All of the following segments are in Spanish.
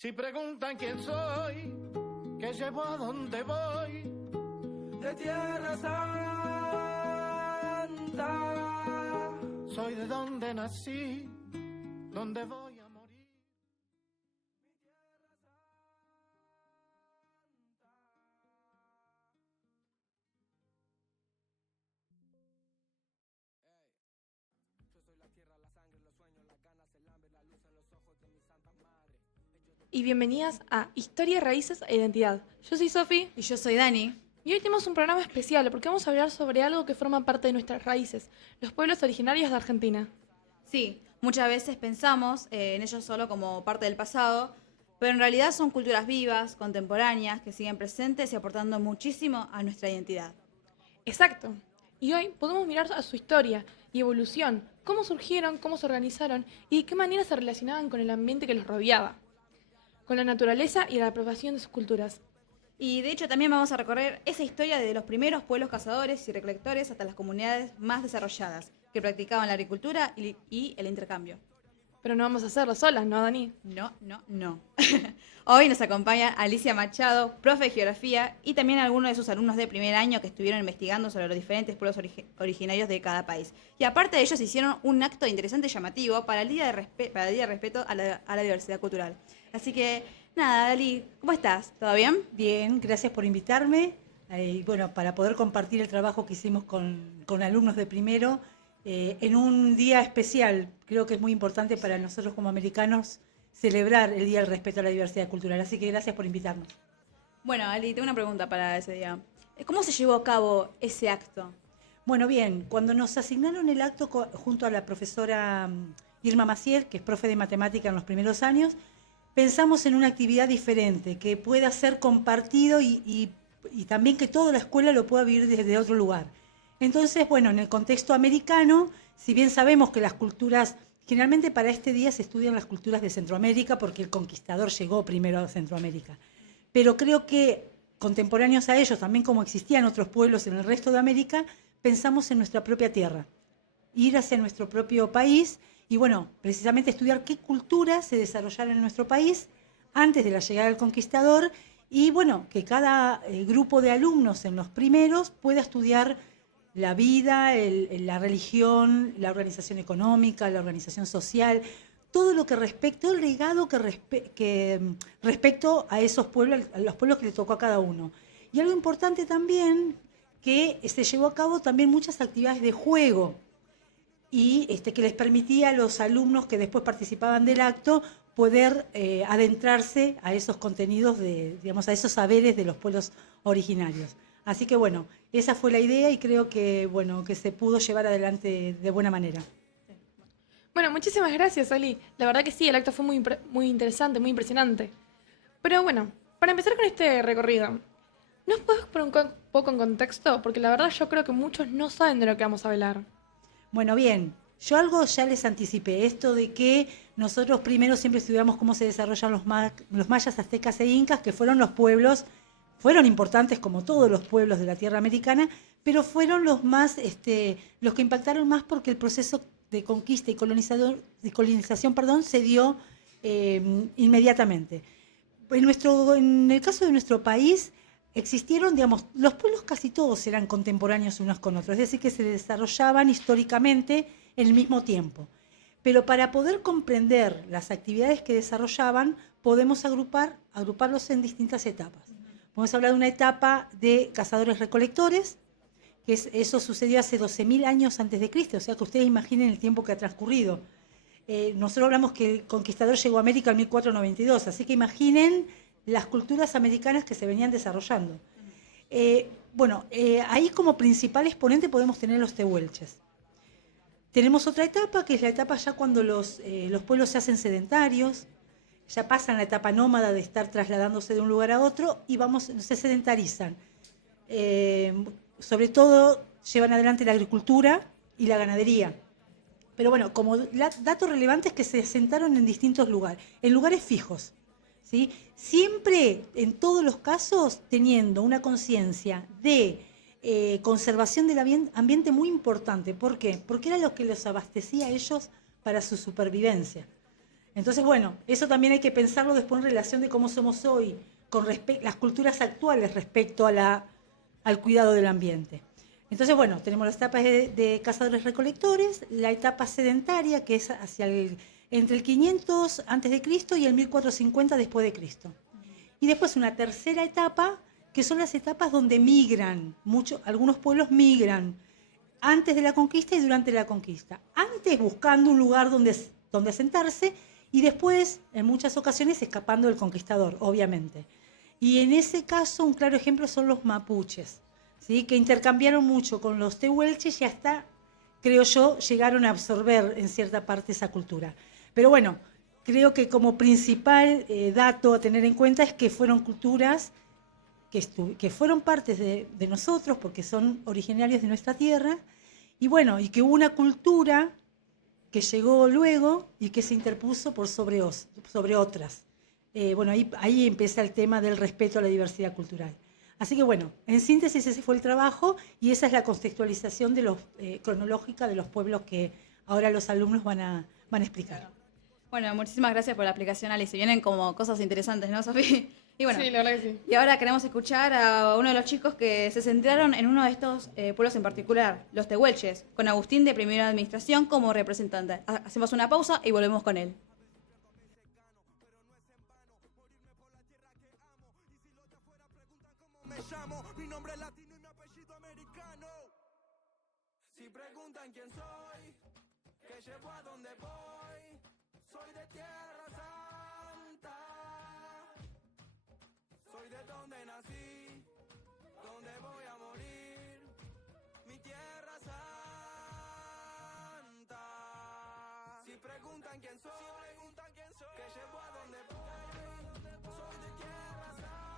Si preguntan quién soy, qué llevo, a dónde voy, de Tierra Santa, soy de donde nací, donde voy a morir. Y bienvenidas a Historia, Raíces e Identidad. Yo soy Sofi Y yo soy Dani. y hoy tenemos un programa especial porque vamos a hablar sobre algo que forma parte de nuestras raíces, los pueblos originarios de Argentina. Sí, muchas veces pensamos en ellos solo como parte del pasado, pero en realidad son culturas vivas, contemporáneas, que siguen presentes y aportando muchísimo a nuestra identidad. Exacto. Y hoy podemos mirar a su historia y evolución, cómo surgieron, cómo se organizaron y de qué manera se relacionaban con el ambiente que los rodeaba, con la naturaleza y la apropiación de sus culturas. Y de hecho también vamos a recorrer esa historia de los primeros pueblos cazadores y recolectores hasta las comunidades más desarrolladas, que practicaban la agricultura y el intercambio. Pero no vamos a hacerlo solas, ¿no, Dani? No. Hoy nos acompaña Alicia Machado, profe de geografía, y también algunos de sus alumnos de primer año que estuvieron investigando sobre los diferentes pueblos originarios de cada país. Y aparte de ellos hicieron un acto interesante y llamativo para el Día de Respeto a la Diversidad Cultural. Así que, nada, Dali, ¿cómo estás? ¿Todo bien? Bien, gracias por invitarme. Y bueno, para poder compartir el trabajo que hicimos con alumnos de primero en un día especial. Creo que es muy importante para nosotros como americanos celebrar el Día del Respeto a la Diversidad Cultural. Así que gracias por invitarnos. Bueno, Ali, tengo una pregunta para ese día. ¿Cómo se llevó a cabo ese acto? Bueno, bien, cuando nos asignaron el acto junto a la profesora Irma Maciel, que es profe de matemática en los primeros años, pensamos en una actividad diferente, que pueda ser compartido y también que toda la escuela lo pueda vivir desde otro lugar. Entonces, bueno, en el contexto americano, si bien sabemos que las culturas, generalmente para este día se estudian las culturas de Centroamérica porque el conquistador llegó primero a Centroamérica, pero creo que contemporáneos a ellos, también como existían otros pueblos en el resto de América, pensamos en nuestra propia tierra, ir hacia nuestro propio país y bueno, precisamente estudiar qué culturas se desarrollaron en nuestro país antes de la llegada del conquistador y bueno, que cada grupo de alumnos en los primeros pueda estudiar la vida, la religión, la organización económica, la organización social, todo lo que respecto, el legado que respecto a esos pueblos, a los pueblos que le tocó a cada uno. Y algo importante también, que se llevó a cabo también muchas actividades de juego y que les permitía a los alumnos que después participaban del acto poder adentrarse a esos contenidos, digamos, a esos saberes de los pueblos originarios. Así que bueno, esa fue la idea y creo que bueno que se pudo llevar adelante de buena manera. Bueno, muchísimas gracias, Ali. La verdad que sí, el acto fue muy interesante, muy impresionante. Pero bueno, para empezar con este recorrido, ¿nos puedes poner un poco en contexto? Porque la verdad yo creo que muchos no saben de lo que vamos a hablar. Bueno, bien, yo algo ya les anticipé, esto de que nosotros primero siempre estudiamos cómo se desarrollan los mayas, aztecas e incas, que fueron los pueblos, fueron importantes como todos los pueblos de la tierra americana, pero fueron los más, los que impactaron más porque el proceso de conquista y colonización, perdón, se dio inmediatamente. En el caso de nuestro país, existieron, digamos, los pueblos casi todos eran contemporáneos unos con otros, es decir, que se desarrollaban históricamente en el mismo tiempo. Pero para poder comprender las actividades que desarrollaban, podemos agruparlos en distintas etapas. Podemos hablar de una etapa de cazadores-recolectores, que eso sucedió hace 12.000 años antes de Cristo, o sea que ustedes imaginen el tiempo que ha transcurrido. Nosotros hablamos que el conquistador llegó a América en 1492, así que imaginen las culturas americanas que se venían desarrollando. Ahí como principal exponente podemos tener los tehuelches. Tenemos otra etapa, que es la etapa ya cuando los pueblos se hacen sedentarios, ya pasan la etapa nómada de estar trasladándose de un lugar a otro y se sedentarizan. Sobre todo llevan adelante la agricultura y la ganadería. Pero bueno, como datos relevantes que se asentaron en distintos lugares, en lugares fijos, ¿sí? Siempre, en todos los casos, teniendo una conciencia de conservación del ambiente muy importante. ¿Por qué? Porque era lo que los abastecía a ellos para su supervivencia. Entonces, bueno, eso también hay que pensarlo después en relación de cómo somos hoy, con las culturas actuales respecto al cuidado del ambiente. Entonces, bueno, tenemos las etapas de cazadores-recolectores, la etapa sedentaria, que es entre el 500 a.C. y el 1450 después de Cristo. Y después una tercera etapa, que son las etapas donde migran, algunos pueblos migran antes de la conquista y durante la conquista. Antes buscando un lugar donde asentarse y después, en muchas ocasiones, escapando del conquistador, obviamente. Y en ese caso, un claro ejemplo son los mapuches, ¿sí? Que intercambiaron mucho con los tehuelches y hasta, creo yo, llegaron a absorber en cierta parte esa cultura. Pero bueno, creo que como principal dato a tener en cuenta es que fueron culturas que fueron partes de nosotros porque son originarios de nuestra tierra, y bueno, y que hubo una cultura que llegó luego y que se interpuso sobre otras. Bueno, ahí empieza el tema del respeto a la diversidad cultural. Así que bueno, en síntesis ese fue el trabajo y esa es la contextualización cronológica de los pueblos que ahora los alumnos van a explicar. Bueno, muchísimas gracias por la explicación, Alice. Vienen como cosas interesantes, ¿no, Sofía? Y bueno, Sí, la verdad que sí. y ahora queremos escuchar a uno de los chicos que se centraron en uno de estos pueblos en particular, los tehuelches, con Agustín de Primera Administración como representante. Hacemos una pausa y volvemos con él. Me llamo, mi nombre es latino y mi apellido americano. Si preguntan quién soy, qué llevo a dónde voy, soy de Tierra Santa. Soy de donde nací, donde voy a morir, mi Tierra Santa. Si preguntan quién soy, qué llevo a dónde voy, soy de Tierra Santa.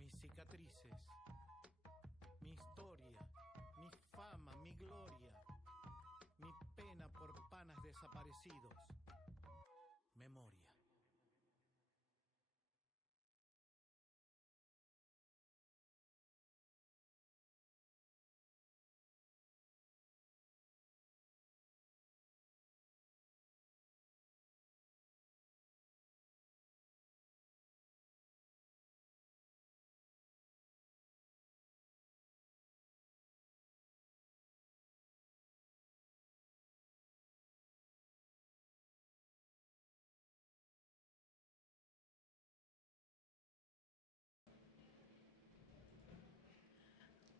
Mis cicatrices, mi historia, mi fama, mi gloria, mi pena por panas desaparecidos, memoria.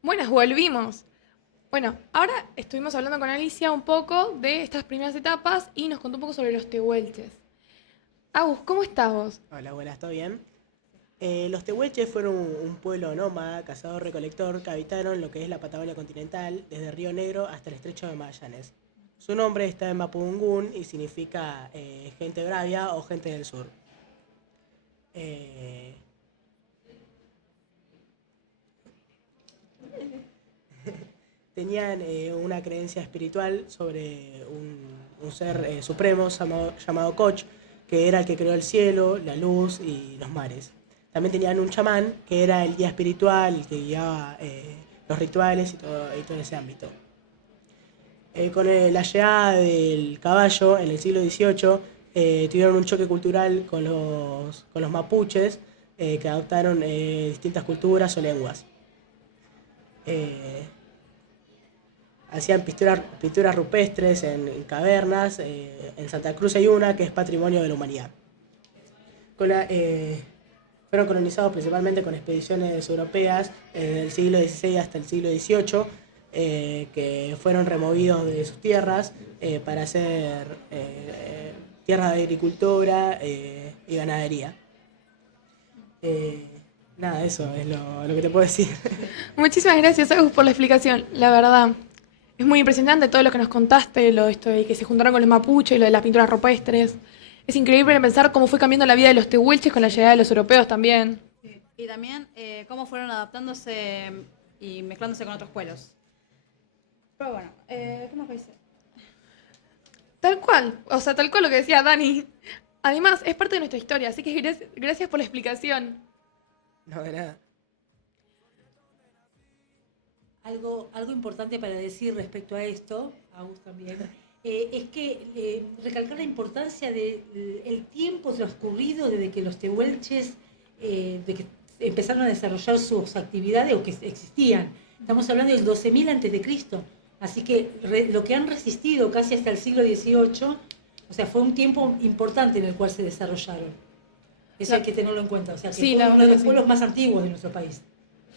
Buenas, volvimos. Bueno, ahora estuvimos hablando con Alicia un poco de estas primeras etapas y nos contó un poco sobre los tehuelches. Agus, ¿cómo estás vos? Hola, buenas, ¿todo bien? Los tehuelches fueron un pueblo nómada, cazador-recolector, que habitaron lo que es la Patagonia continental, desde Río Negro hasta el Estrecho de Magallanes. Su nombre está en mapudungún y significa gente bravia o gente del sur. Tenían una creencia espiritual sobre un ser supremo llamado Koch, que era el que creó el cielo, la luz y los mares. También tenían un chamán, que era el guía espiritual, el que guiaba los rituales y todo ese ámbito. Con la llegada del caballo en el siglo XVIII, tuvieron un choque cultural con los mapuches, que adoptaron distintas culturas o lenguas. Hacían pinturas rupestres en cavernas. En Santa Cruz hay una que es Patrimonio de la Humanidad. Fueron colonizados principalmente con expediciones europeas del siglo XVI hasta el siglo XVIII, que fueron removidos de sus tierras para hacer tierras de agricultura y ganadería. Nada, eso es lo que te puedo decir. Muchísimas gracias, Agus, por la explicación. La verdad, es muy impresionante todo lo que nos contaste, lo de esto de que se juntaron con los mapuches, lo de las pinturas rupestres. Es increíble pensar cómo fue cambiando la vida de los tehuelches con la llegada de los europeos también. Sí. Y también cómo fueron adaptándose y mezclándose con otros pueblos. Pero bueno, ¿qué más dice? Tal cual, o sea, tal cual lo que decía Dani. Además, es parte de nuestra historia, así que gracias por la explicación. No, de nada. Algo importante para decir respecto a esto, a vos también, es que recalcar la importancia del tiempo transcurrido desde que los tehuelches de que empezaron a desarrollar sus actividades o que existían. Estamos hablando del 12.000 antes de Cristo. Así que lo que han resistido casi hasta el siglo XVIII, o sea, fue un tiempo importante en el cual se desarrollaron. Eso hay que tenerlo en cuenta. O sea, que Sí, fue la uno de verdad los que sí. pueblos más antiguos de nuestro país.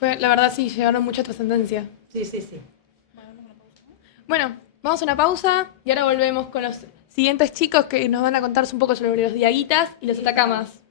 La verdad sí, llevaron mucha trascendencia. Sí, sí, sí. Bueno, vamos a una pausa y ahora volvemos con los siguientes chicos que nos van a contar un poco sobre los diaguitas y los atacamas.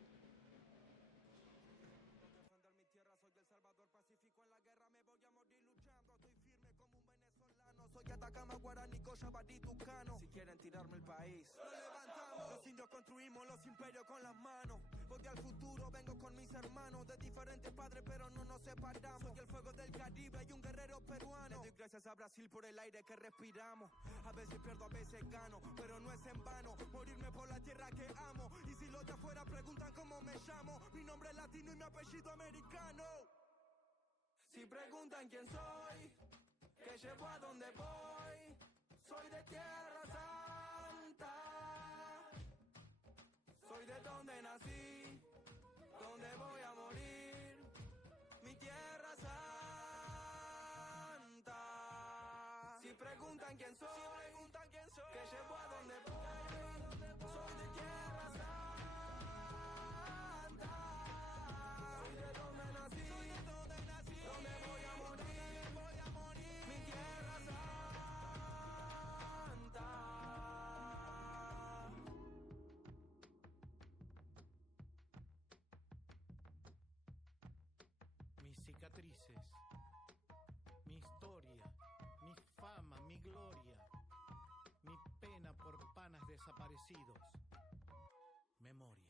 Si quieren tirarme el país, lo levantamos. Los indios construimos los imperios con las manos. Voy al futuro, vengo con mis hermanos de diferentes padres, pero no nos separamos. Soy el fuego del Caribe y un guerrero peruano. Le doy gracias a Brasil por el aire que respiramos. A veces pierdo, a veces gano, pero no es en vano morirme por la tierra que amo. Y si los de afuera preguntan cómo me llamo, mi nombre es latino y mi apellido americano. Si preguntan quién soy, que llevo a donde voy, soy de Tierra Santa. Soy de donde nací, donde voy a morir, mi Tierra Santa. Si preguntan quién soy, que llevo a donde voy, soy de Tierra Santa. Soy de donde nací, donde voy a morir, mi Tierra Santa. Mis cicatrices, mi historia, mi fama, mi gloria, mi pena por panas desaparecidos, memoria.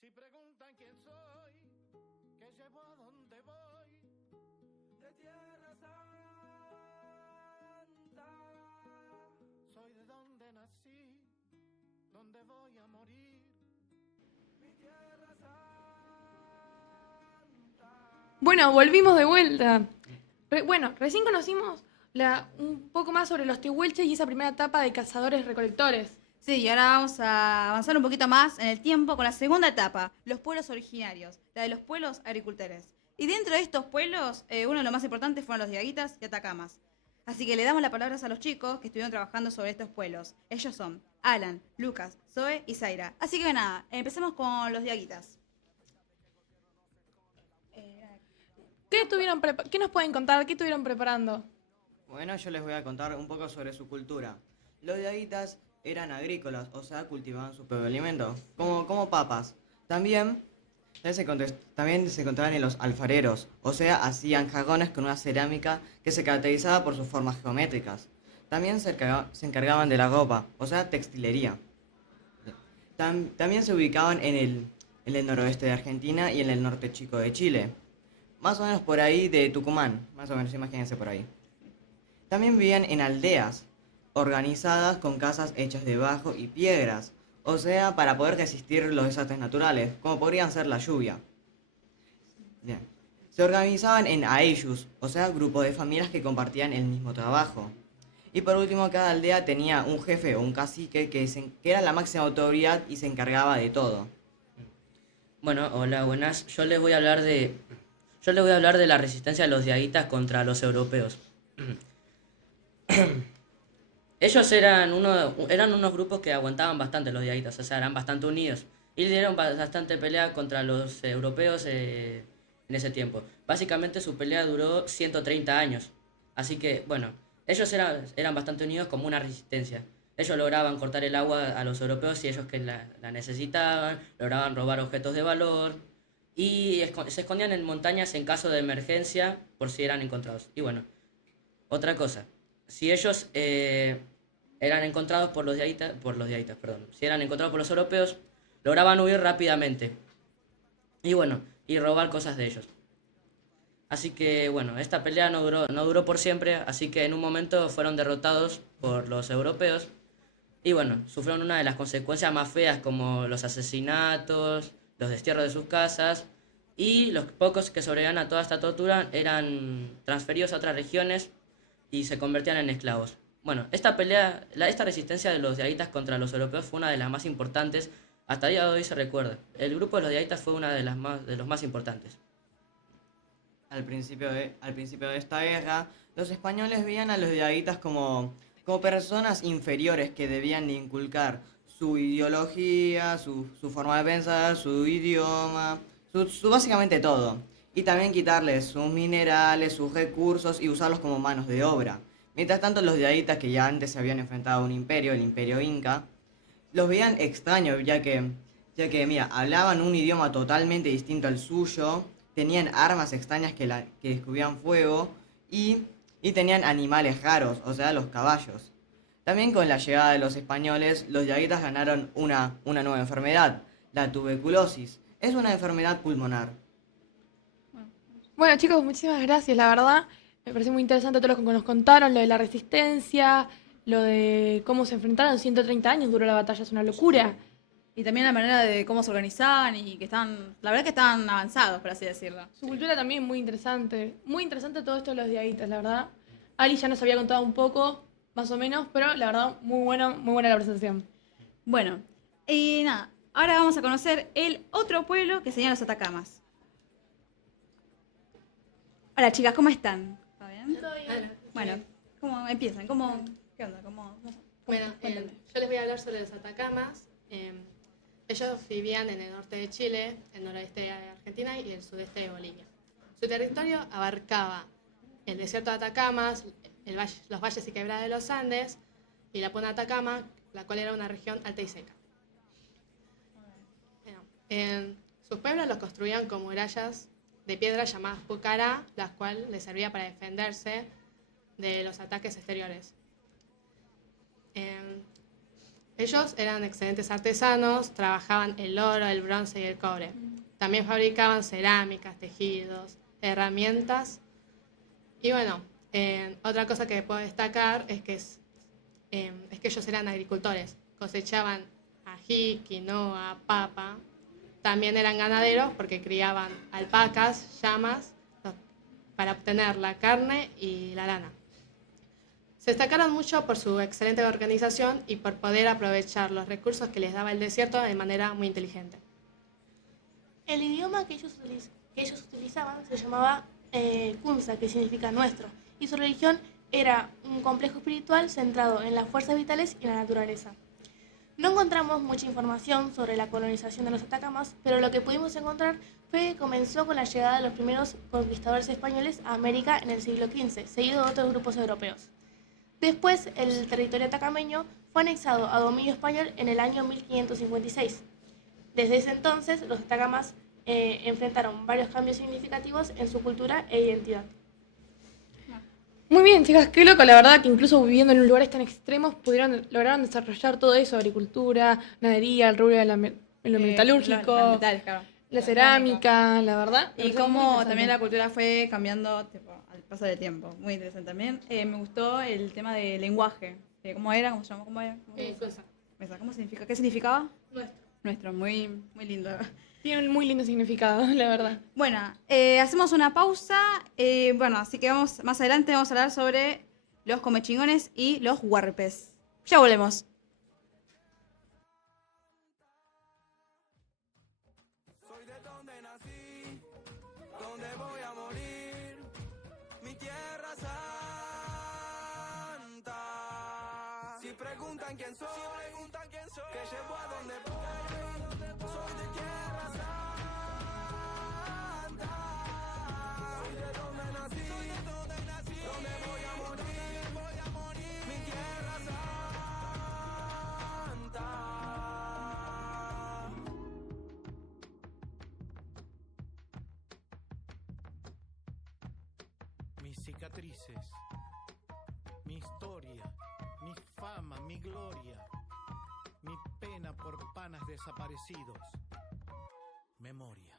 Si preguntan quién soy, que llevo a dónde voy, De Tierra Santa. soy de donde nací, donde voy a morir, Mi Tierra Santa. Bueno, volvimos de vuelta. Bueno, recién conocimos un poco más sobre los tehuelches y esa primera etapa de cazadores-recolectores. Sí, y ahora vamos a avanzar un poquito más en el tiempo con la segunda etapa, los pueblos originarios, la de los pueblos agricultores. Y dentro de estos pueblos, uno de los más importantes fueron los diaguitas y atacamas. Así que le damos las palabras a los chicos que estuvieron trabajando sobre estos pueblos. Ellos son Alan, Lucas, Zoe y Zaira. Así que nada, empecemos con los diaguitas. ¿Qué nos pueden contar? ¿Qué estuvieron preparando? Bueno, yo les voy a contar un poco sobre su cultura. Los diaguitas eran agrícolas, o sea, cultivaban su propio alimento, como papas. También se encontraban en los alfareros, o sea, hacían jarrones con una cerámica que se caracterizaba por sus formas geométricas. También se encargaban de la ropa, o sea, textilería. También se ubicaban en el noroeste de Argentina y en el norte chico de Chile. Más o menos por ahí de Tucumán, más o menos, imagínense por ahí. También vivían en aldeas, organizadas con casas hechas de barro y piedras, o sea, para poder resistir los desastres naturales, como podrían ser la lluvia. Bien. Se organizaban en aeyus, o sea, grupos de familias que compartían el mismo trabajo. Y por último, cada aldea tenía un jefe o un cacique que era la máxima autoridad y se encargaba de todo. Bueno, hola, buenas. Yo les voy a hablar de la resistencia de los diaguitas contra los europeos. Ellos eran unos grupos que aguantaban bastante los diaguitas, o sea, eran bastante unidos. Y dieron bastante pelea contra los europeos en ese tiempo. Básicamente su pelea duró 130 años. Así que, bueno, ellos eran bastante unidos como una resistencia. Ellos lograban cortar el agua a los europeos si ellos que la necesitaban, lograban robar objetos de valor y se escondían en montañas en caso de emergencia por si eran encontrados. Y bueno, otra cosa, si ellos eran encontrados por los diaguitas, perdón, si eran encontrados por los europeos, lograban huir rápidamente y bueno, y robar cosas de ellos. Así que bueno, esta pelea no duró por siempre, así que en un momento fueron derrotados por los europeos y bueno, sufrieron una de las consecuencias más feas como los asesinatos, los destierros de sus casas y los pocos que sobrevivían a toda esta tortura eran transferidos a otras regiones y se convertían en esclavos. Bueno, esta resistencia de los diaguitas contra los europeos fue una de las más importantes, hasta el día de hoy se recuerda. El grupo de los diaguitas fue una de los más importantes. Al principio de esta guerra, los españoles veían a los diaguitas como personas inferiores que debían de inculcar su ideología, su forma de pensar, su idioma, su básicamente todo. Y también quitarles sus minerales, sus recursos y usarlos como manos de obra. Mientras tanto, los diaguitas que ya antes se habían enfrentado a un imperio, el imperio inca, los veían extraños, ya que mira, hablaban un idioma totalmente distinto al suyo, tenían armas extrañas que descubrían fuego y tenían animales raros, o sea, los caballos. También con la llegada de los españoles, los diaguitas ganaron una nueva enfermedad, la tuberculosis. Es una enfermedad pulmonar. Bueno, chicos, muchísimas gracias, la verdad. Me parece muy interesante todo lo que nos contaron, lo de la resistencia, lo de cómo se enfrentaron, 130 años duró la batalla, es una locura. Y también la manera de cómo se organizaban y que la verdad que estaban avanzados, por así decirlo. Su cultura también muy interesante todo esto de los diaguitas, la verdad. Ali ya nos había contado un poco, más o menos, pero la verdad, muy buena la presentación. Bueno, y nada, ahora vamos a conocer el otro pueblo que serían los atacamas. Hola chicas, ¿cómo están? ¿Todo bien? Todo bien. Bueno, ¿cómo empiezan? ¿Qué onda? Bueno, Cuéntame. yo les voy a hablar sobre los atacamas. Ellos vivían en el norte de Chile, el noroeste de Argentina y el sudeste de Bolivia. Su territorio abarcaba el desierto de Atacama, los valles y quebradas de los Andes y la Puna de Atacama, la cual era una región alta y seca. Bueno, sus pueblos los construían con murallas de piedra llamadas pucará, las cuales les servía para defenderse de los ataques exteriores. Ellos eran excelentes artesanos, trabajaban el oro, el bronce y el cobre. También fabricaban cerámicas, tejidos, herramientas. Y bueno, otra cosa que puedo destacar es que ellos eran agricultores. Cosechaban ají, quinoa, papa. También eran ganaderos porque criaban alpacas, llamas para obtener la carne y la lana. Se destacaron mucho por su excelente organización y por poder aprovechar los recursos que les daba el desierto de manera muy inteligente. El idioma que ellos utilizaban se llamaba Kunza, que significa nuestro, y su religión era un complejo espiritual centrado en las fuerzas vitales y la naturaleza. No encontramos mucha información sobre la colonización de los Atacamas, pero lo que pudimos encontrar fue que comenzó con la llegada de los primeros conquistadores españoles a América en el siglo XV, seguido de otros grupos europeos. Después, el territorio atacameño fue anexado a dominio español en el año 1556. Desde ese entonces, los Atacamas enfrentaron varios cambios significativos en su cultura e identidad. Muy bien, chicas, qué loco, la verdad que incluso viviendo en lugares tan extremos lograron desarrollar todo eso, agricultura, ganadería, el rubro de lo metalúrgico, Los metales, claro. la cerámica, la verdad. Y me pareció muy cómo interesante. también la cultura fue cambiando tipo, al paso del tiempo. Muy interesante también. Me gustó el tema del lenguaje. ¿Cómo era? ¿Cómo se llamó? ¿Cómo era? ¿Cómo significa? ¿Qué significaba? Nuestro, muy, muy lindo. Tiene un muy lindo significado, la verdad. Bueno, hacemos una pausa. Bueno, así que más adelante vamos a hablar sobre los comechingones y los huarpes. Ya volvemos. Soy de donde nací, donde voy a morir, mi tierra santa. Si preguntan quién soy, que llevo a donde voy, soy de tierra santa. Soy de donde nací, donde voy a morir, mi tierra santa. Mis cicatrices, mi historia, mi fama, mi gloria, mi pena por panas desaparecidos, memoria.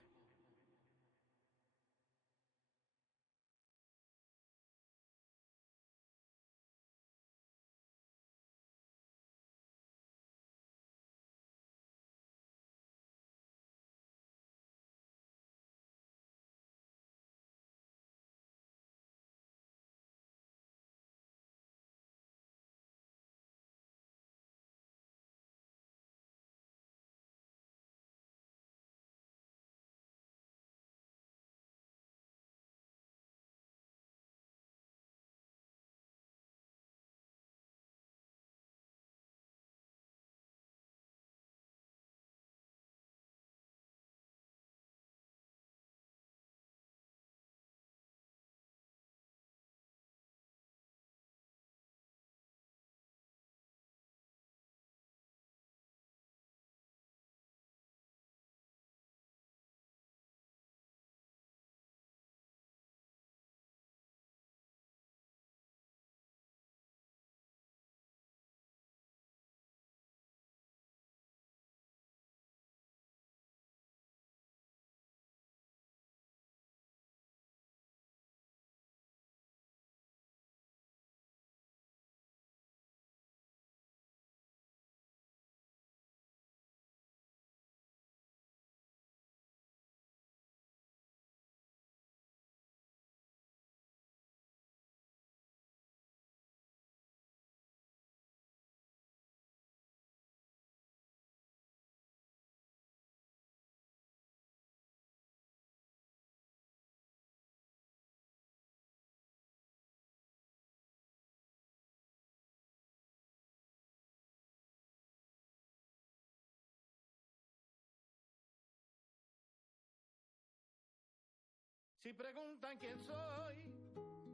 Si preguntan quién soy,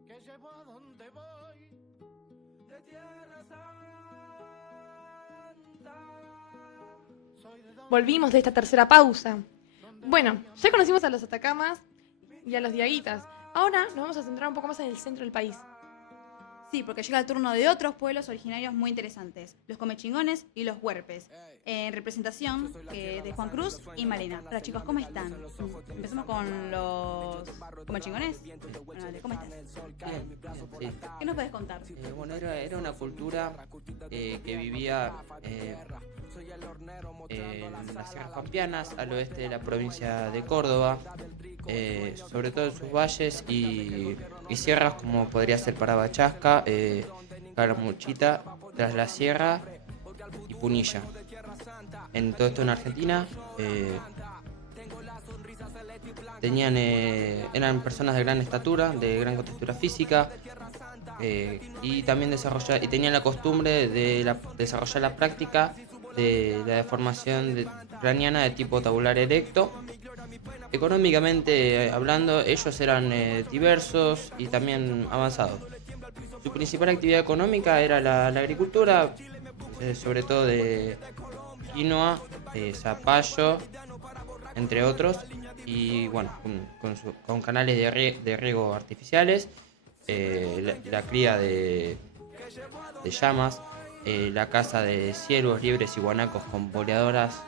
que llevo a donde voy, De tierra santa. soy de donde Volvimos de esta tercera pausa. Bueno, ya conocimos a los Atacamas y a los Diaguitas. Ahora nos vamos a centrar un poco más en el centro del país. Sí, porque llega el turno de otros pueblos originarios muy interesantes, los comechingones y los huarpes, en representación de Juan Cruz y Malena. Hola chicos, ¿cómo están? Empezamos con los los comechingones. Bueno, dale, ¿cómo estás? Bien, bien, sí. ¿Qué nos puedes contar? Bueno, era una cultura que vivía en las Sierras Pampeanas, al oeste de la provincia de Córdoba, sobre todo en sus valles y sierras como podría ser Parabachasca, Calamuchita, Tras la Sierra y Punilla. En todo esto en Argentina eran personas de gran estatura, de gran contextura física, y también tenían la costumbre de desarrollar la práctica de la deformación craneana de tipo tabular erecto. Económicamente hablando, ellos eran diversos y también avanzados. Su principal actividad económica era la agricultura, sobre todo de quinoa, zapallo, entre otros, y bueno, con canales de riego artificiales, la cría de llamas, la caza de ciervos, liebres y guanacos con boleadoras,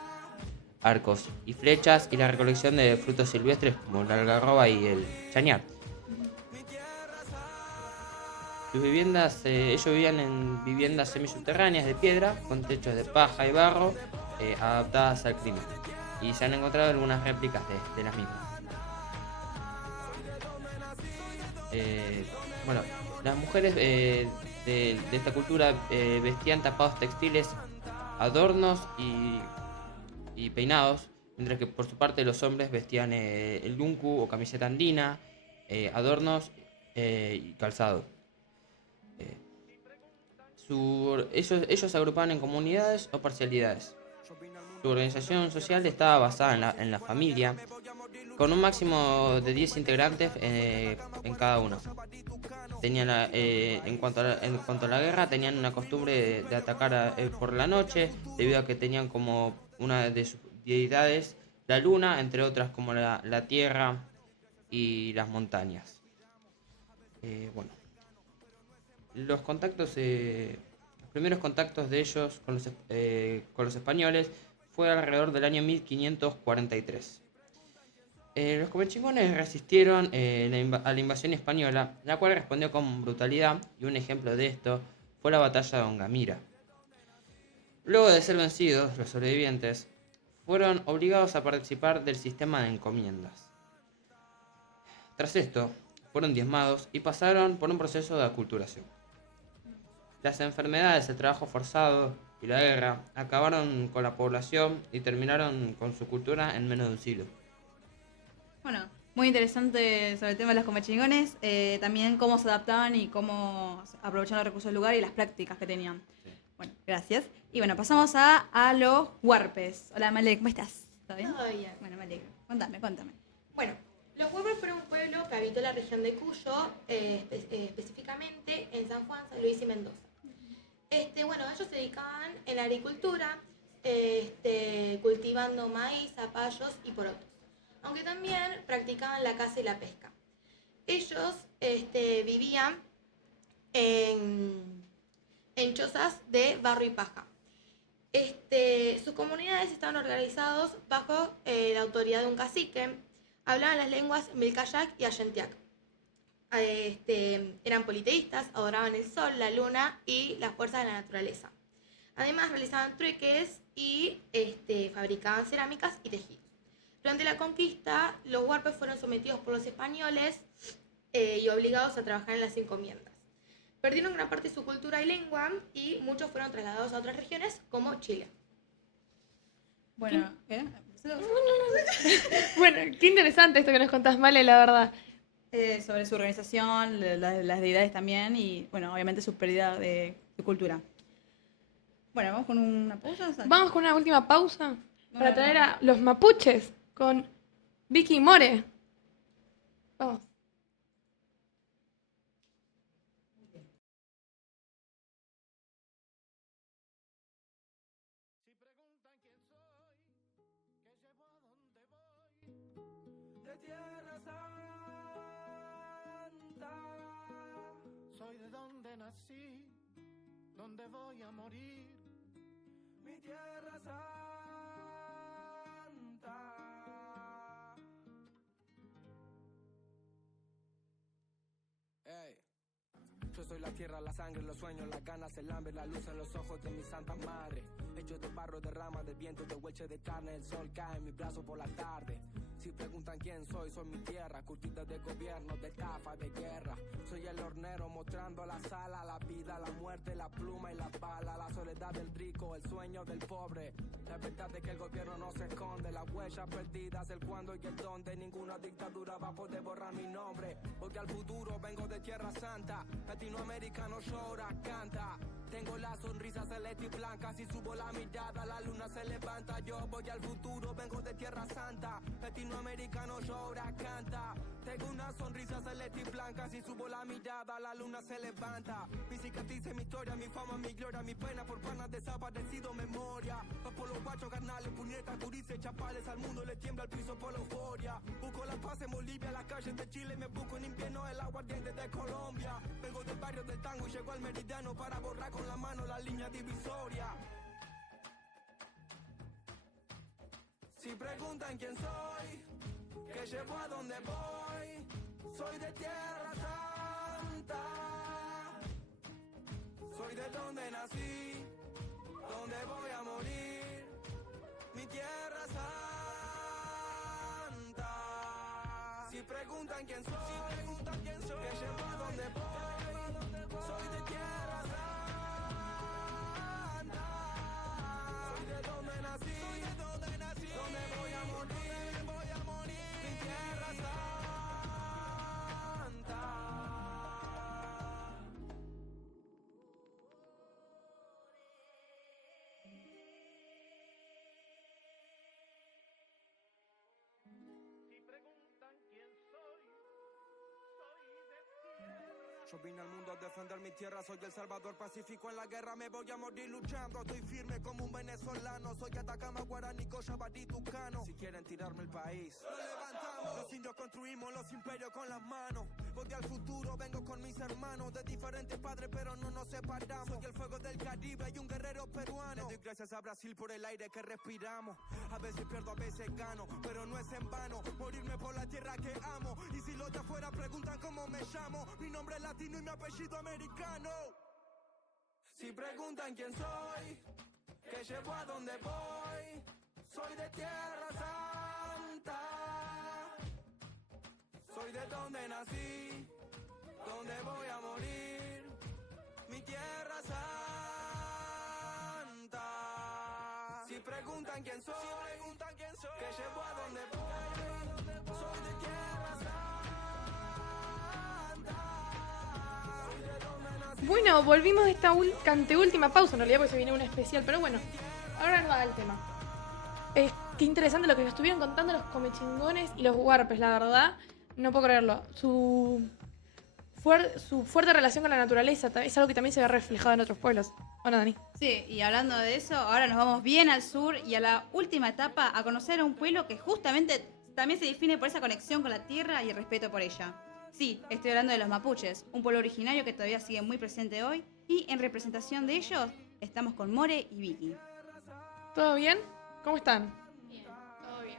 arcos y flechas, y la recolección de frutos silvestres como la algarroba y el chañar. Sus viviendas, ellos vivían en viviendas semisubterráneas de piedra, con techos de paja y barro, adaptadas al clima. Y se han encontrado algunas réplicas de las mismas. Bueno, las mujeres de esta cultura vestían tapados textiles, adornos y peinados, mientras que por su parte los hombres vestían el yunku o camiseta andina, adornos y calzado. Ellos se agrupaban en comunidades o parcialidades. Su organización social estaba basada en la familia, con un máximo de 10 integrantes en cada uno. En cuanto a la guerra, tenían una costumbre de atacar por la noche, debido a que tenían como una de sus deidades la luna, entre otras como la tierra y las montañas. Bueno, los primeros contactos de ellos con los españoles fue alrededor del año 1543. Los comechingones resistieron a la invasión española, la cual respondió con brutalidad, y un ejemplo de esto fue la batalla de Ongamira. Luego de ser vencidos, los sobrevivientes fueron obligados a participar del sistema de encomiendas. Tras esto, fueron diezmados y pasaron por un proceso de aculturación. Las enfermedades, el trabajo forzado y la guerra acabaron con la población y terminaron con su cultura en menos de un siglo. Bueno, muy interesante sobre el tema de los comechingones, también cómo se adaptaban y cómo aprovechaban los recursos del lugar y las prácticas que tenían. Sí. Bueno, gracias. Y bueno, pasamos a los huarpes. Hola Malek, ¿cómo estás? ¿Todo bien? Todo bien. Bueno, me alegro. Cuéntame. Bueno, los huarpes fueron un pueblo que habitó la región de Cuyo, específicamente en San Juan, San Luis y Mendoza. Bueno, ellos se dedicaban en la agricultura, cultivando maíz, zapallos y porotos, aunque también practicaban la caza y la pesca. Ellos vivían en chozas de barro y paja. Sus comunidades estaban organizadas bajo la autoridad de un cacique. Hablaban las lenguas Melcayac y Ayentiac. Eran politeístas, adoraban el sol, la luna y las fuerzas de la naturaleza. Además realizaban trueques y fabricaban cerámicas y tejidos. Durante la conquista, los huarpes fueron sometidos por los españoles y obligados a trabajar en las encomiendas. Perdieron gran parte de su cultura y lengua y muchos fueron trasladados a otras regiones como Chile. Bueno, Bueno, qué interesante esto que nos contás, Male, la verdad. sobre su organización, las deidades también y, bueno, obviamente su pérdida de cultura. Bueno, vamos con una pausa. Vamos con una última pausa para traer a los mapuches con Vicky More. Vamos. Si preguntan quién soy, qué llevo a dónde voy, De Tierra Santa. soy de donde nací, donde voy a morir. Mi Tierra Santa. Yo soy la tierra, la sangre, los sueños, las ganas, el hambre, la luz en los ojos de mi santa madre. Hecho de barro, de rama, de viento, de hueche, de carne, el sol cae en mi brazo por la tarde. Si preguntan quién soy mi tierra, curtida de gobierno, de estafa, de guerra. Soy el hornero mostrando la sala, la vida, la muerte, la pluma y la bala, la soledad del rico, el sueño del pobre. La verdad de que el gobierno no se esconde, las huellas perdidas, el cuándo y el dónde. Ninguna dictadura va a poder borrar mi nombre, porque al futuro vengo de Tierra Santa. Latinoamericano llora, canta. Tengo la sonrisa celeste y blanca, si subo la mirada la luna se levanta. Yo voy al futuro, vengo de Tierra Santa. Latinoamericano llora, canta. Tengo una sonrisa celeste y blanca, si subo la mirada la luna se levanta. Mi cicatriz, mi historia, mi fama, mi gloria, mi pena por panas desaparecido, memoria. Va por los guachos, carnales, puñetas, gurises, chapales, al mundo le tiembla el piso por la euforia. Busco la paz en Bolivia, las calles de Chile, me busco en invierno el aguardiente de Colombia. Vengo del barrio del tango y llego al meridiano para borrar con la mano la línea divisoria. Si preguntan quién soy, que llevo a donde voy, soy de Tierra Santa. Soy de donde nací, donde voy a morir, mi Tierra Santa. Si preguntan quién soy, que llevo a donde voy, soy de Tierra Santa. Soy de donde nací, donde voy a morir, mi Tierra Santa. Si preguntan quién soy de tierra. Yo vine al mundo a defender mi tierra, soy el salvador pacífico en la guerra, me voy a morir luchando. Estoy firme como un venezolano, soy Atacama, Guaraní, Cochabamba, Tucano. Si quieren tirarme el país, lo levantamos. Los indios construimos los imperios con las manos. Voy al futuro, vengo con mis hermanos, de diferentes padres pero no nos separamos. Soy el fuego del Caribe y un guerrero peruano. Le doy gracias a Brasil por el aire que respiramos. A veces pierdo, a veces gano, pero no es en vano morirme por la tierra que amo. Y si los de afuera preguntan cómo me llamo, mi nombre es latino y mi apellido americano. Si preguntan quién soy, que llevo a donde voy, soy de Tierra Santa. Soy de donde nací, donde voy a morir, mi Tierra Santa. Si preguntan quién soy, que llevo a donde voy, soy de Tierra Santa. Soy de donde nací. Bueno, volvimos de esta anteúltima pausa, en realidad porque se viene un especial, pero bueno, ahora nos va el tema. Qué interesante lo que nos estuvieron contando los comechingones y los huarpes, la verdad, no puedo creerlo. Su fuerte relación con la naturaleza es algo que también se ve reflejado en otros pueblos. Bueno, Dani. Sí, y hablando de eso, ahora nos vamos bien al sur y a la última etapa a conocer a un pueblo que justamente también se define por esa conexión con la tierra y el respeto por ella. Sí, estoy hablando de los mapuches, un pueblo originario que todavía sigue muy presente hoy, y en representación de ellos estamos con More y Vicky. ¿Todo bien? ¿Cómo están? Bien, todo bien.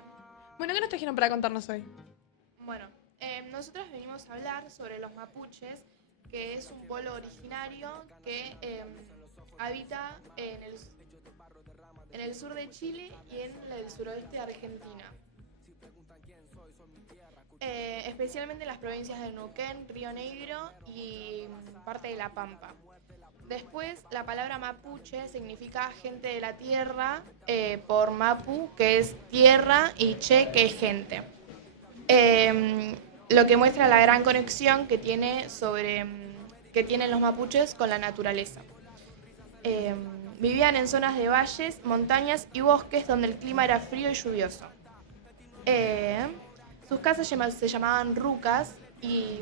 Bueno, ¿qué nos trajeron para contarnos hoy? Bueno, nosotros venimos a hablar sobre los mapuches, que es un pueblo originario que habita en el sur de Chile y en el suroeste de Argentina. Especialmente en las provincias de Neuquén, Río Negro y parte de La Pampa. Después, la palabra mapuche significa gente de la tierra, por mapu, que es tierra, y che, que es gente. Lo que muestra la gran conexión que tienen los mapuches con la naturaleza. Vivían en zonas de valles, montañas y bosques donde el clima era frío y lluvioso. Sus casas se llamaban rucas y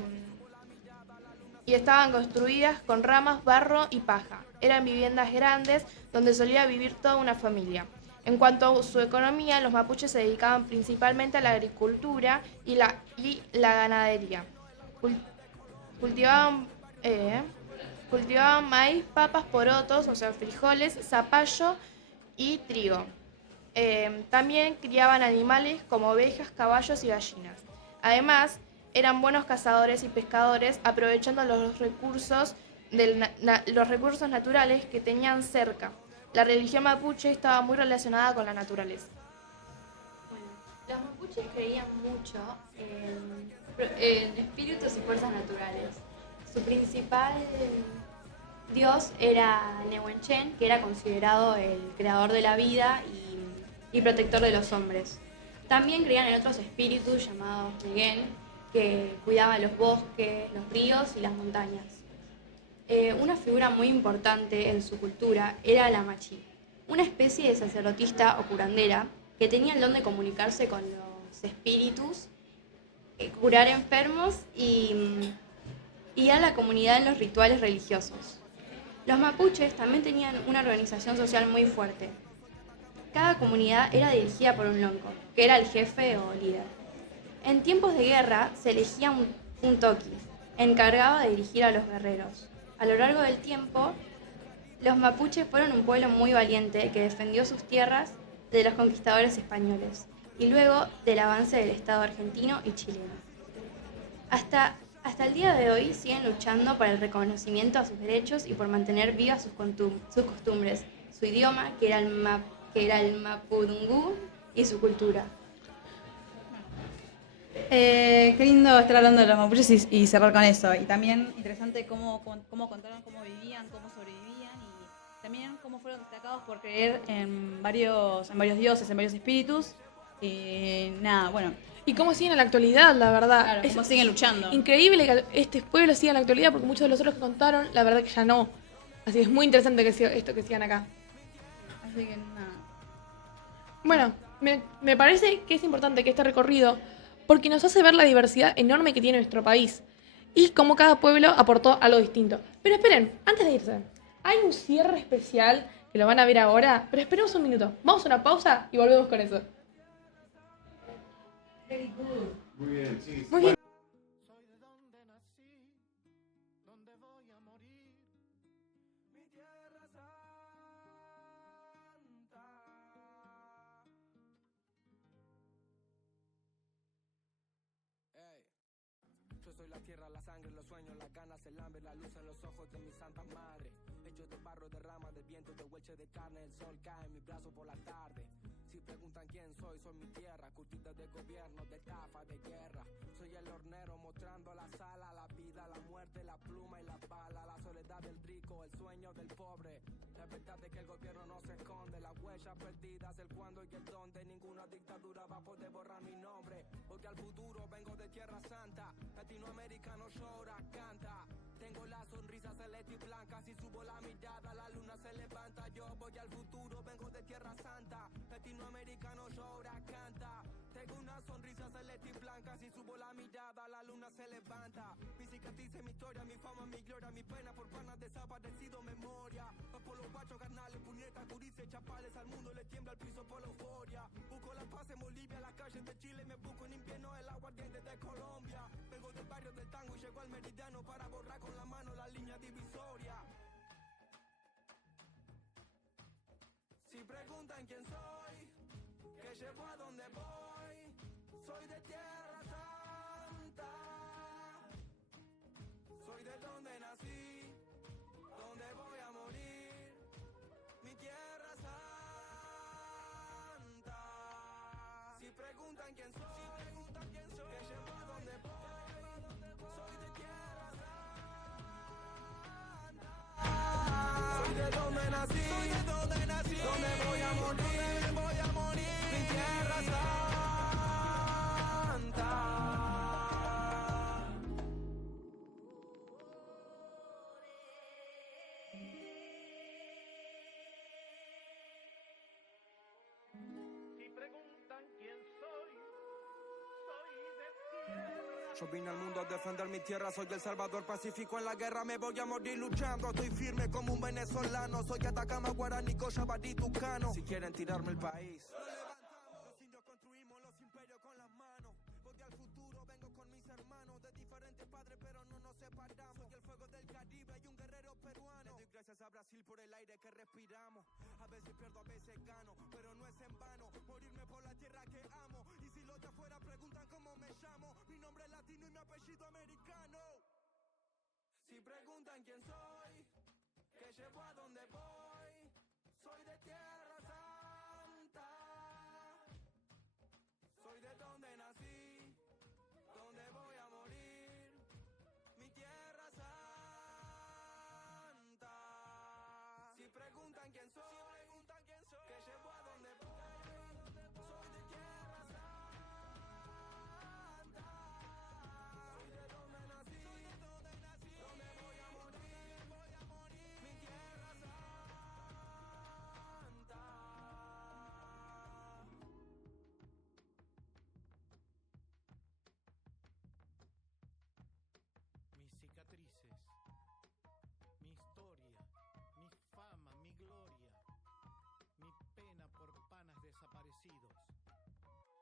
estaban construidas con ramas, barro y paja. Eran viviendas grandes donde solía vivir toda una familia. En cuanto a su economía, los mapuches se dedicaban principalmente a la agricultura y la ganadería. Cultivaban maíz, papas, porotos, o sea, frijoles, zapallo y trigo. También criaban animales como ovejas, caballos y gallinas. Además, eran buenos cazadores y pescadores, aprovechando los recursos los recursos naturales que tenían cerca. La religión mapuche estaba muy relacionada con la naturaleza. Bueno, los mapuches creían mucho en espíritus y fuerzas naturales. Su principal dios era Nehuenchen, que era considerado el creador de la vida y protector de los hombres. También creían en otros espíritus llamados Neguén, que cuidaban los bosques, los ríos y las montañas. Una figura muy importante en su cultura era la machi, una especie de sacerdotista o curandera que tenía el don de comunicarse con los espíritus, curar enfermos y guiar a la comunidad en los rituales religiosos. Los mapuches también tenían una organización social muy fuerte. Cada comunidad era dirigida por un lonco, que era el jefe o líder. En tiempos de guerra se elegía un toqui, encargado de dirigir a los guerreros. A lo largo del tiempo, los mapuches fueron un pueblo muy valiente que defendió sus tierras de los conquistadores españoles y luego del avance del Estado argentino y chileno. Hasta el día de hoy siguen luchando por el reconocimiento a sus derechos y por mantener vivas sus costumbres, su idioma, que era el mapudungún, y su cultura. Qué lindo estar hablando de los mapuches y cerrar con eso. Y también interesante cómo contaron cómo vivían, cómo sobrevivían y también cómo fueron destacados por creer en varios dioses, en varios espíritus. Nada, bueno. Y cómo siguen en la actualidad, la verdad. Claro, cómo siguen luchando. Increíble que este pueblo siga en la actualidad porque muchos de los otros que contaron, la verdad que ya no. Así que es muy interesante que esto que sigan acá. Así que nada. Bueno, me parece que es importante que este recorrido porque nos hace ver la diversidad enorme que tiene nuestro país y cómo cada pueblo aportó algo distinto. Pero esperen, antes de irse, hay un cierre especial que lo van a ver ahora, pero esperemos un minuto. Vamos a una pausa y volvemos con eso. Muy bien, sí. Muy bien. Soy de donde nací, donde voy a morir. Mi tierra santa. Ey, yo soy la tierra, la sangre, los sueños, las ganas, el hambre, la luz en los ojos de mi santa madre. Hecho de barro, de ramas, de viento, de hueche, de carne, el sol cae en mi brazo por la tarde. Si preguntan quién soy mi tierra, curtida de gobierno, de estafa, de guerra. Soy el hornero mostrando la sala, la vida, la muerte, la pluma y la bala, la soledad del rico, el sueño del pobre. La verdad es que el gobierno no se esconde, las huellas perdidas, el cuándo y el dónde. Ninguna dictadura va a poder borrar mi nombre, porque al futuro vengo de Tierra Santa. Latinoamericano llora, canta. Tengo la sonrisa celeste y blanca, si subo la mirada la luna se levanta. Yo voy al futuro, vengo de Tierra Santa. Latinoamericano llora, canta. Tengo una sonrisa celeste y blanca, si subo la mirada la luna se levanta. Mi cicatriz, mi historia, mi fama, mi gloria, mi pena por panas desaparecido, memoria. Va por los guachos, carnales, puñetas, gurises, chapales, al mundo le tiembla el piso por la euforia. Busco la paz en Bolivia, las calles de Chile, me busco en invierno el aguardiente de Colombia. Vengo del barrio del tango y llego al meridiano para borrar con la mano la línea divisoria. Si preguntan quién soy, que llevo a donde voy, soy de Tierra Santa. Soy de donde nací, donde voy a morir, mi Tierra Santa. Si preguntan quién soy, que llevo a donde voy, soy de Tierra Santa. Soy de donde nací, donde voy a morir, mi Tierra Santa. Si preguntan quién soy de tierra. Yo vine al mundo a defender mi tierra, soy el salvador pacífico en la guerra, me voy a morir luchando. Estoy firme como un venezolano, soy Atacama, Guaraní, Cochabamba, Tucano. Si quieren tirarme el país, lo levantamos. Los indios construimos los imperios con las manos. Voy al futuro, vengo con mis hermanos, de diferentes padres pero no nos separamos. Soy el fuego del Caribe y un guerrero peruano. Le doy gracias a Brasil por el aire que respiramos. A veces pierdo, a veces gano, pero no es en vano morirme por la tierra que amo. Y si los de afuera preguntan cómo me llamo, mi nombre es latino y mi apellido americano. Si preguntan quién soy, llevo a donde voy. Soy de Tierra Santa. Soy de donde nací, donde voy a morir. Mi Tierra Santa. Si preguntan quién soy, que llevo a donde voy. Soy de Tierra Santa. Soy de donde nací, donde voy a morir. Mi Tierra Santa. Mis cicatrices, mi historia, mi fama, mi gloria, mi pena por panas desaparecidos, memoria.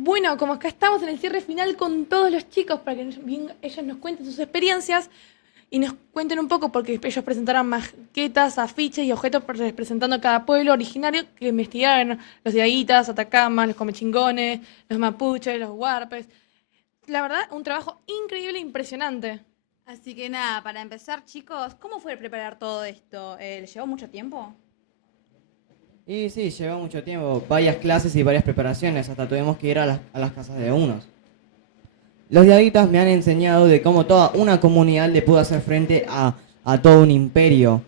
Bueno, como acá estamos en el cierre final con todos los chicos para que ellos nos cuenten sus experiencias y nos cuenten un poco, porque ellos presentaron maquetas, afiches y objetos representando cada pueblo originario que investigaron: los Diaguitas, Atacama, los Comechingones, los Mapuches, los Huarpes. La verdad, un trabajo increíble e impresionante. Así que nada, para empezar, chicos, ¿cómo fue preparar todo esto? ¿Les llevó mucho tiempo? Y sí, llevó mucho tiempo, varias clases y varias preparaciones, hasta tuvimos que ir a las casas de unos. Los diaguitas me han enseñado de cómo toda una comunidad le pudo hacer frente a todo un imperio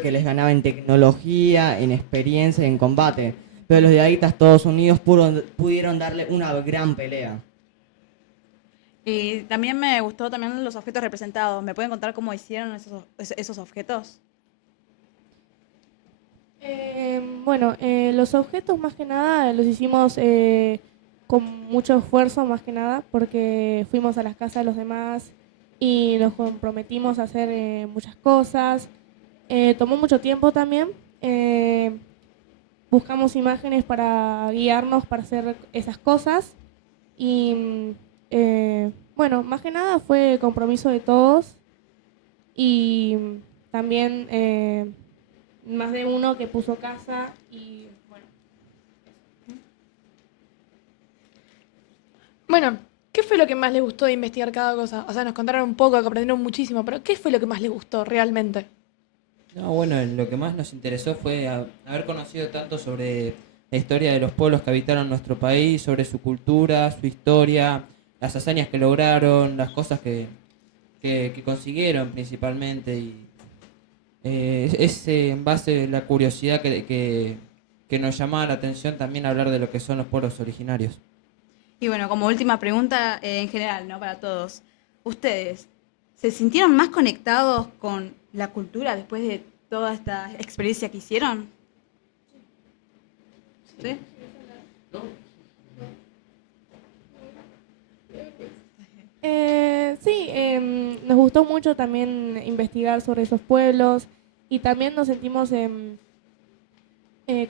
que les ganaba en tecnología, en experiencia y en combate. Pero los diaguitas todos unidos pudieron darle una gran pelea. Y también me gustó también los objetos representados. ¿Me pueden contar cómo hicieron esos objetos? Bueno, los objetos más que nada los hicimos con mucho esfuerzo, más que nada, porque fuimos a las casas de los demás y nos comprometimos a hacer muchas cosas. Tomó mucho tiempo también. Buscamos imágenes para guiarnos para hacer esas cosas y bueno, más que nada fue compromiso de todos y también más de uno que puso casa y bueno. Bueno, ¿qué fue lo que más les gustó de investigar cada cosa? O sea, nos contaron un poco, aprendieron muchísimo, pero ¿qué fue lo que más les gustó realmente? No, bueno, lo que más nos interesó fue haber conocido tanto sobre la historia de los pueblos que habitaron nuestro país, sobre su cultura, su historia, las hazañas que lograron, las cosas que consiguieron principalmente. Y es en base a la curiosidad que nos llamaba la atención también hablar de lo que son los pueblos originarios. Y bueno, como última pregunta en general, ¿no? Para todos. ¿Ustedes se sintieron más conectados con la cultura después de toda esta experiencia que hicieron? ¿Sí? Sí, nos gustó mucho también investigar sobre esos pueblos y también nos sentimos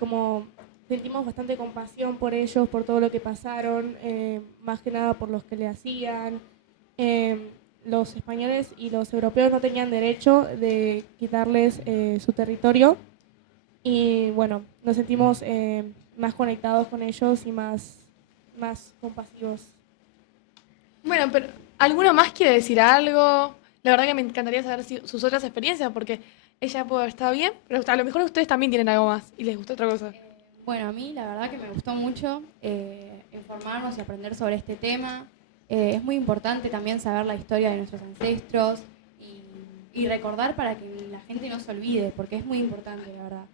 como sentimos bastante compasión por ellos, por todo lo que pasaron, más que nada por los que le hacían. Los españoles y los europeos no tenían derecho de quitarles su territorio y bueno, nos sentimos más conectados con ellos y más compasivos. Bueno, pero ¿alguno más quiere decir algo? La verdad que me encantaría saber sus otras experiencias, porque ella puede haber estado bien, pero a lo mejor ustedes también tienen algo más y les gustó otra cosa. Bueno, a mí la verdad que me gustó mucho informarnos y aprender sobre este tema. Es muy importante también saber la historia de nuestros ancestros y recordar para que la gente no se olvide, porque es muy importante, la verdad.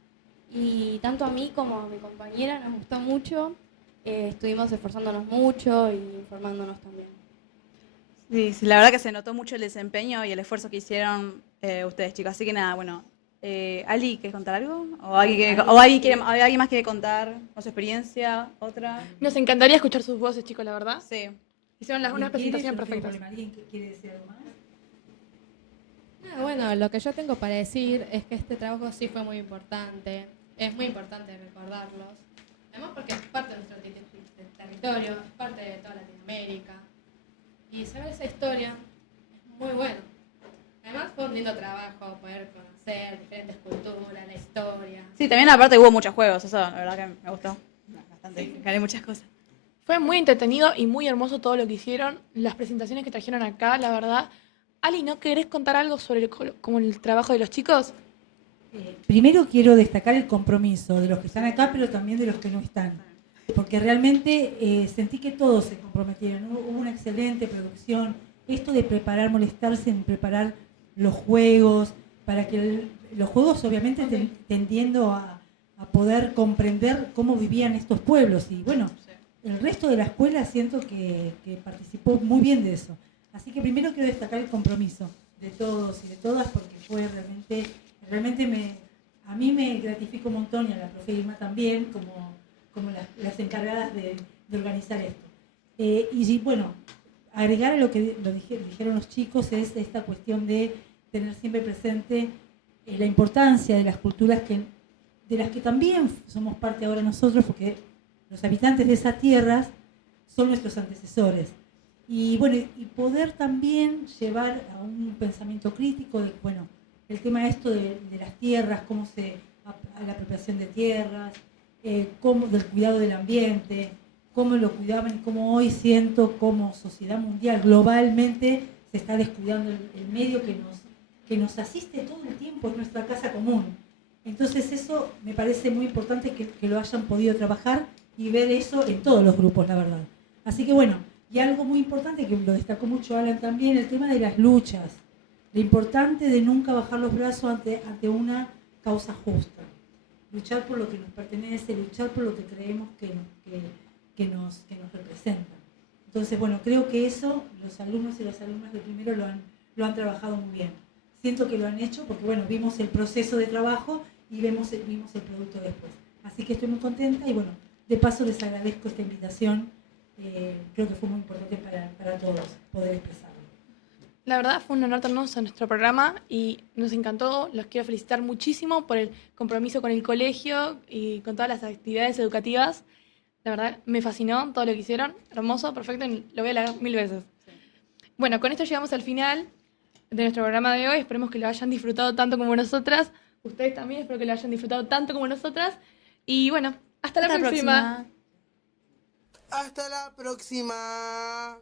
Y tanto a mí como a mi compañera nos gustó mucho, estuvimos esforzándonos mucho y informándonos también. Sí, la verdad que se notó mucho el desempeño y el esfuerzo que hicieron ustedes, chicos. Así que nada, bueno. Ali, ¿quieres contar algo? ¿Alguien más quiere contar o su experiencia? ¿Otra? Nos encantaría escuchar sus voces, chicos, la verdad. Sí. Hicieron una presentación perfecta. ¿Alguien quiere decir algo más? Bueno, lo que yo tengo para decir es que este trabajo sí fue muy importante. Es muy importante recordarlos. Además porque es parte de nuestro territorio, es parte de toda Latinoamérica. Y saber esa historia es muy bueno. Además fue un lindo trabajo poder conocer diferentes culturas, la historia. Sí, también aparte hubo muchos juegos, eso la verdad que me gustó bastante, gané muchas cosas. Fue muy entretenido y muy hermoso todo lo que hicieron, las presentaciones que trajeron acá, la verdad. Ali, ¿no querés contar algo sobre como el trabajo de los chicos? Primero quiero destacar el compromiso de los que están acá, pero también de los que no están. Porque realmente sentí que todos se comprometieron. Hubo una excelente producción. Esto de preparar, molestarse en preparar los juegos, para que los juegos obviamente tendiendo a poder comprender cómo vivían estos pueblos. Y bueno, el resto de la escuela siento que participó muy bien de eso. Así que primero quiero destacar el compromiso de todos y de todas, porque fue realmente a mí me gratificó un montón, y a la profe Irma también, como las encargadas de organizar esto. Y bueno, agregar a lo que dijeron los chicos es esta cuestión de tener siempre presente la importancia de las culturas de las que también somos parte ahora nosotros, porque los habitantes de esas tierras son nuestros antecesores. Y bueno, y poder también llevar a un pensamiento crítico de, bueno, el tema esto de las tierras, a la apropiación de tierras, del cuidado del ambiente, cómo lo cuidaban y cómo hoy siento como sociedad mundial globalmente se está descuidando el medio que nos asiste todo el tiempo, es nuestra casa común. Entonces eso me parece muy importante que lo hayan podido trabajar y ver eso en todos los grupos, la verdad. Así que bueno, y algo muy importante que lo destacó mucho Alan también, el tema de las luchas. Lo importante de nunca bajar los brazos ante una causa justa. Luchar por lo que nos pertenece, luchar por lo que creemos que nos representa. Entonces, bueno, creo que eso los alumnos y las alumnas de primero lo han trabajado muy bien. Siento que lo han hecho porque, bueno, vimos el proceso de trabajo y vimos el producto después. Así que estoy muy contenta y, bueno, de paso les agradezco esta invitación. Creo que fue muy importante para todos poder expresarlo. La verdad fue un honor tenernos en nuestro programa y nos encantó. Los quiero felicitar muchísimo por el compromiso con el colegio y con todas las actividades educativas. La verdad me fascinó todo lo que hicieron. Hermoso, perfecto, y lo voy a leer 1000 veces. Bueno, con esto llegamos al final de nuestro programa de hoy. Esperemos que lo hayan disfrutado tanto como nosotras. Ustedes también espero que lo hayan disfrutado tanto como nosotras. Y bueno, hasta la próxima. Hasta la próxima.